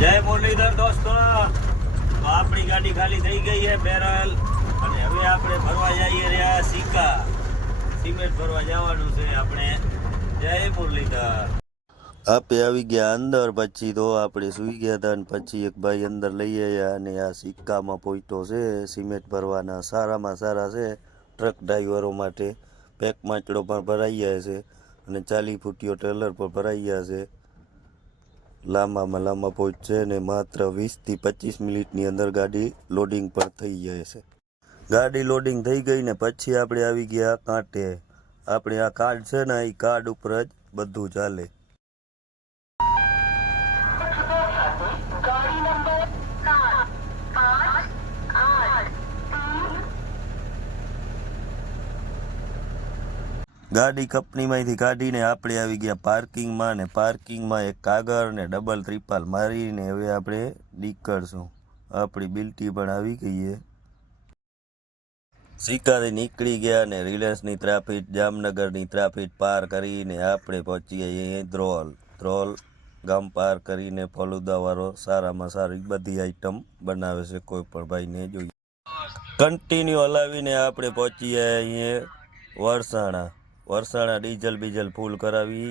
જય મુરલીધર દોસ્તો, આપણી ગાડી ખાલી થઈ ગઈ છે બેરલ, અને હવે આપણે ભરવા જઈએ રહ્યા સિક્કા. સિમેન્ટ ભરવા જવાનું છે આપણે. જય મુરલીધર. આપે આવી ગયા અંદર, પછી તો આપણે સુઈ ગયા હતા, અને પછી એક ભાઈ અંદર લઈ આવ્યા, અને આ સિક્કામાં પોઈટો છે સિમેન્ટ ભરવાના. સારામાં સારા છે ટ્રક ડ્રાઈવરો માટે. પેક માટડો પણ ભરાઈ ગયા છે, અને 40 ફૂટીયો ટ્રેલર પણ ભરાઈ ગયા છે. લાંબામાં લાંબા પોઈન્ટ છે, ને માત્ર 20 થી 25 મિનિટની અંદર ગાડી લોડિંગ પણ થઈ જાય છે. ગાડી લોડિંગ થઈ ગઈ ને પછી આપણે આવી ગયા કાંટે. આપણે આ કાર્ડ છે ને, એ કાર્ડ ઉપર જ બધું ચાલે. ગાડી કંપનીમાંથી કાઢીને આપણે આવી ગયા પાર્કિંગમાં, ને પાર્કિંગમાં એક કાગળ ને ડબલ ત્રિપાલ મારીને હવે આપણે નીકળશું. આપણી બિલ્ટી પણ આવી ગઈ છે. સિક્કાથી નીકળી ગયા ને રિલાયન્સની ટ્રાફિક, જામનગરની ટ્રાફિક પાર કરીને આપણે પહોંચી ગયા ધ્રોલ. ધ્રોલ ગામ પાર કરીને ફલુદાવાળો સારામાં સારી બધી આઈટમ બનાવે છે, કોઈ પણ ભાઈને જોઈએ. કન્ટિન્યુ હલાવીને આપણે પહોંચી ગયા અહીંયા વરસાણા. વરસાણા ડીઝલ બીજલ ફૂલ કરાવી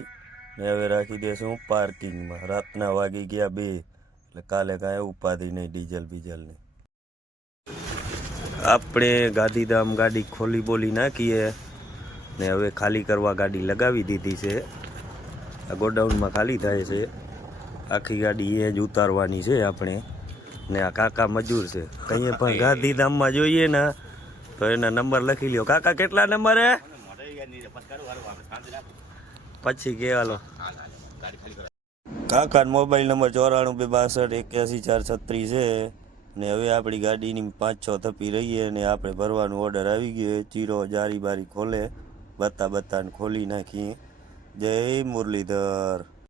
ને હવે રાખી દઈશું પાર્કિંગમાં. રાતના વાગી ગયા 2, એટલે કાલે કાંઈ ઉપાધિ નહીં ડીઝલ બીજલની. આપણે ગાંધીધામ ગાડી ખોલી બોલી નાખીએ ને હવે ખાલી કરવા ગાડી લગાવી દીધી છે. આ ગોડાઉનમાં ખાલી થાય છે. આખી ગાડી એ જ ઉતારવાની છે આપણે. ને આ કાકા મજૂર છે. કંઈ પણ ગાંધીધામમાં જોઈએ ને તો એના નંબર લખી લ્યો. કાકા કેટલા નંબર હે? પછી કહેવાલો. કાકા મોબાઈલ નંબર 9426281436 છે. ને હવે આપણી ગાડીની 5-6 થપી રહીએ ને આપણે ભરવાનું ઓર્ડર આવી ગયો. ચીરો જારી બારી ખોલે બતાને ખોલી નાખીએ. જય મુરલીધર.